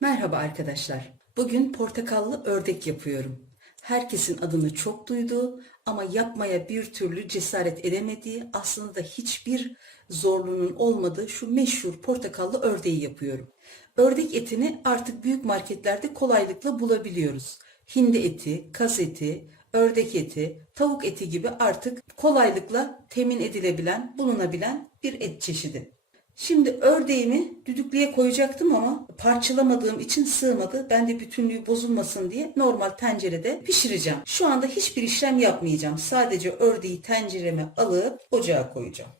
Merhaba arkadaşlar. Bugün portakallı ördek yapıyorum. Herkesin adını çok duyduğu ama yapmaya bir türlü cesaret edemediği, aslında da hiçbir zorluğunun olmadığı şu meşhur portakallı ördeği yapıyorum. Ördek etini artık büyük marketlerde kolaylıkla bulabiliyoruz. Hindi eti, kaz eti, ördek eti, tavuk eti gibi artık kolaylıkla temin edilebilen, bulunabilen bir et çeşidi. Şimdi ördeğimi düdüklüye koyacaktım ama parçalamadığım için sığmadı. Ben de bütünlüğü bozulmasın diye normal tencerede pişireceğim. Şu anda hiçbir işlem yapmayacağım. Sadece ördeği tencereme alıp ocağa koyacağım.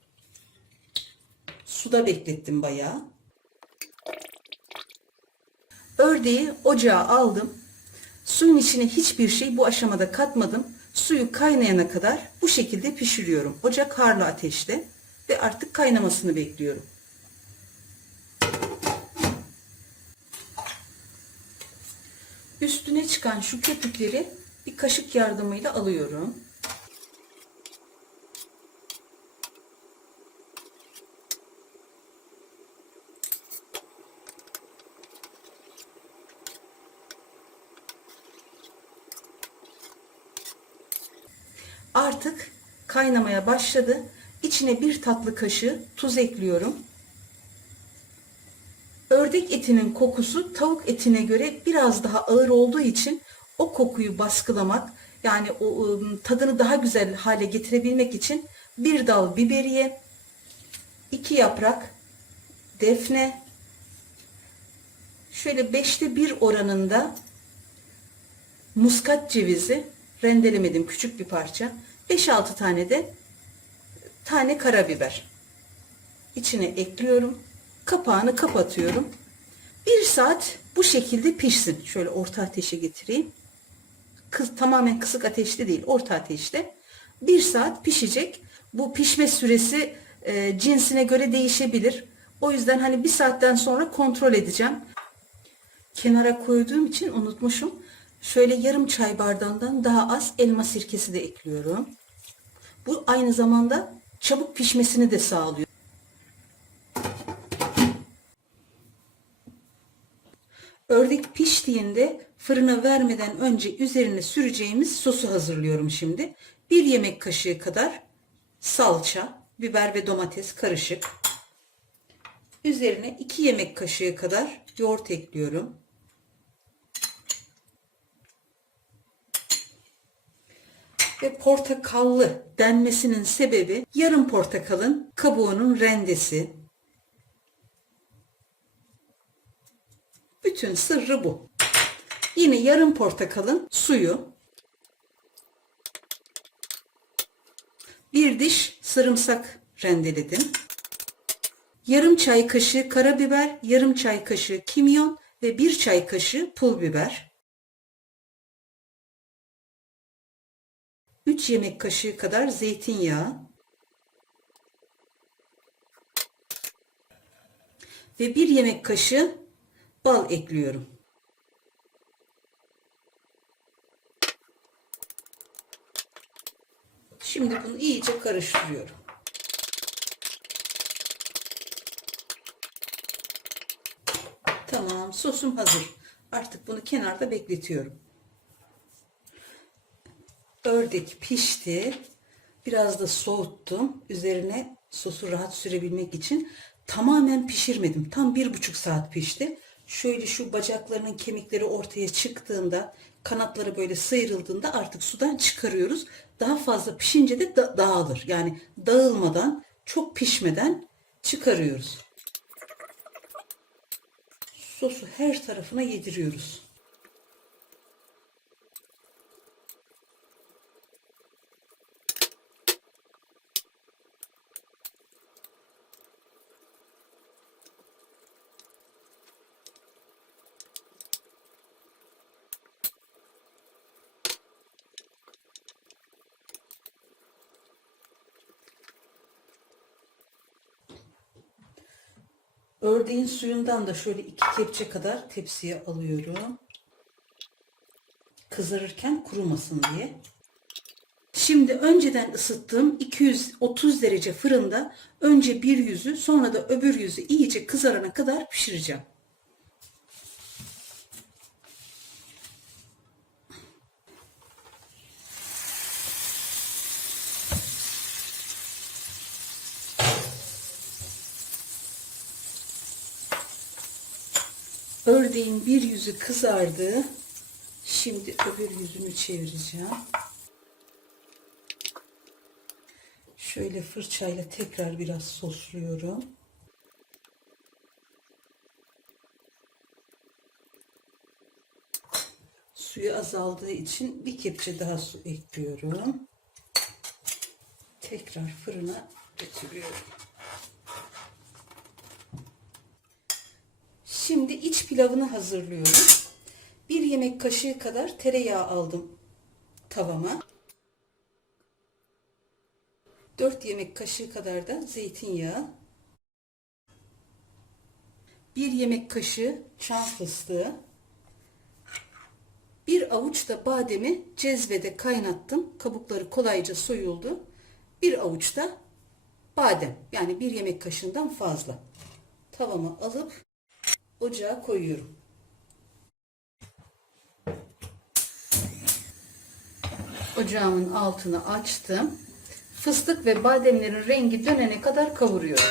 Suda beklettim bayağı. Ördeği ocağa aldım. Suyun içine hiçbir şey bu aşamada katmadım. Suyu kaynayana kadar bu şekilde pişiriyorum. Ocak harlı ateşte ve artık kaynamasını bekliyorum. Üstüne çıkan şu köpükleri bir kaşık yardımıyla alıyorum. Artık kaynamaya başladı. İçine bir tatlı kaşığı tuz ekliyorum. Ördek etinin kokusu tavuk etine göre biraz daha ağır olduğu için o kokuyu baskılamak, yani o tadını daha güzel hale getirebilmek için bir dal biberiye, 2 yaprak defne, şöyle 5'te 1 oranında muskat cevizi rendelemedim, küçük bir parça, 5-6 tane de karabiber içine ekliyorum. Kapağını kapatıyorum. 1 saat bu şekilde pişsin. Şöyle orta ateşe getireyim. Tamamen kısık ateşte değil, orta ateşte. 1 saat pişecek. Bu pişme süresi cinsine göre değişebilir. O yüzden hani 1 saatten sonra kontrol edeceğim. Kenara koyduğum için unutmuşum. Şöyle yarım çay bardağından daha az elma sirkesi de ekliyorum. Bu aynı zamanda çabuk pişmesini de sağlıyor. Ördek piştiğinde fırına vermeden önce üzerine süreceğimiz sosu hazırlıyorum şimdi. 1 yemek kaşığı kadar salça, biber ve domates karışık. Üzerine 2 yemek kaşığı kadar yoğurt ekliyorum. Ve portakallı denmesinin sebebi yarım portakalın kabuğunun rendesi. Bütün sırrı bu. Yine yarım portakalın suyu, 1 diş sarımsak rendeledim. Yarım çay kaşığı karabiber, yarım çay kaşığı kimyon ve 1 çay kaşığı pul biber. 3 yemek kaşığı kadar zeytinyağı ve 1 yemek kaşığı bal ekliyorum. Şimdi bunu iyice karıştırıyorum. Tamam, sosum hazır. Artık bunu kenarda bekletiyorum. Ördek pişti. Biraz da soğuttum. Üzerine sosu rahat sürebilmek için tamamen pişirmedim. Tam 1,5 saat pişti. Şöyle şu bacaklarının kemikleri ortaya çıktığında, kanatları böyle sıyrıldığında artık sudan çıkarıyoruz. Daha fazla pişince de dağılır. Yani dağılmadan, çok pişmeden çıkarıyoruz. Sosu her tarafına yediriyoruz. Ördeğin suyundan da şöyle 2 kepçe kadar tepsiye alıyorum. Kızarırken kurumasın diye. Şimdi önceden ısıttığım 230 derece fırında önce bir yüzü, sonra da öbür yüzü iyice kızarana kadar pişireceğim. Ördeğin bir yüzü kızardı. Şimdi öbür yüzünü çevireceğim. Şöyle fırçayla tekrar biraz sosluyorum. Suyu azaldığı için bir kepçe daha su ekliyorum. Tekrar fırına götürüyorum. Şimdi iç pilavını hazırlıyorum. 1 yemek kaşığı kadar tereyağı aldım tavama. 4 yemek kaşığı kadar da zeytinyağı. 1 yemek kaşığı çam fıstığı. 1 avuç da bademi cezvede kaynattım. Kabukları kolayca soyuldu. 1 avuç da badem, yani 1 yemek kaşığından fazla. Tavama alıp ocağa koyuyorum. Ocağımın altını açtım. Fıstık ve bademlerin rengi dönene kadar kavuruyorum.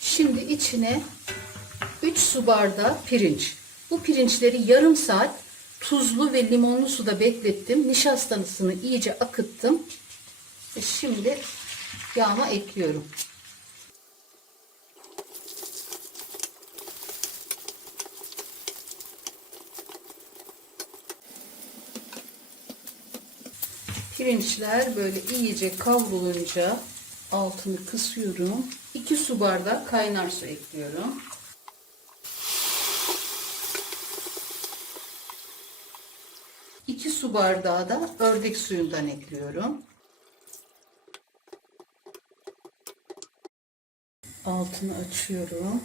Şimdi içine 3 su bardağı pirinç. Bu pirinçleri yarım saat tuzlu ve limonlu suda beklettim. Nişastasını iyice akıttım. Ve şimdi yağıma ekliyorum. Pirinçler böyle iyice kavrulunca altını kısıyorum. 2 su bardağı kaynar su ekliyorum. İki su bardağı da ördek suyundan ekliyorum. Altını açıyorum.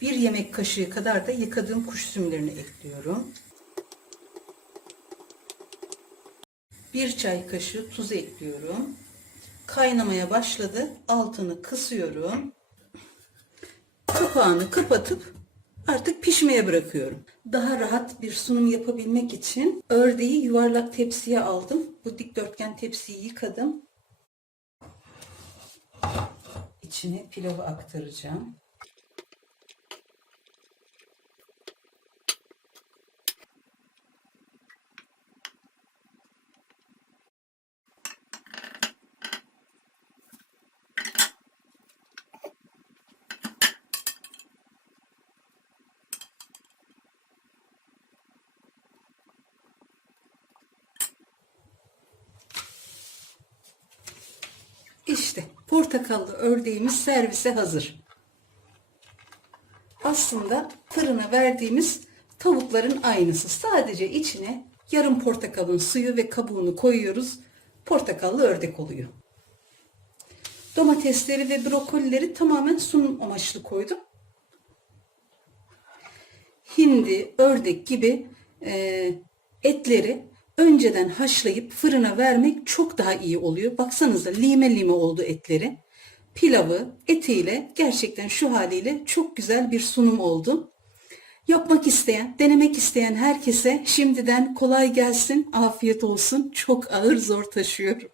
1 yemek kaşığı kadar da yıkadığım kuş üzümlerini ekliyorum. 1 çay kaşığı tuz ekliyorum. Kaynamaya başladı. Altını kısıyorum. Kapağını kapatıp artık pişmeye bırakıyorum. Daha rahat bir sunum yapabilmek için ördeği yuvarlak tepsiye aldım. Bu dikdörtgen tepsiyi yıkadım. İçine pilavı aktaracağım. İşte portakallı ördeğimiz servise hazır. Aslında fırına verdiğimiz tavukların aynısı. Sadece içine yarım portakalın suyu ve kabuğunu koyuyoruz. Portakallı ördek oluyor. Domatesleri ve brokolileri tamamen sunum amaçlı koydum. Hindi, ördek gibi etleri önceden haşlayıp fırına vermek çok daha iyi oluyor. Baksanıza lime lime oldu etleri. Pilavı etiyle gerçekten şu haliyle çok güzel bir sunum oldu. Yapmak isteyen, denemek isteyen herkese şimdiden kolay gelsin, afiyet olsun. Çok ağır zor taşıyorum.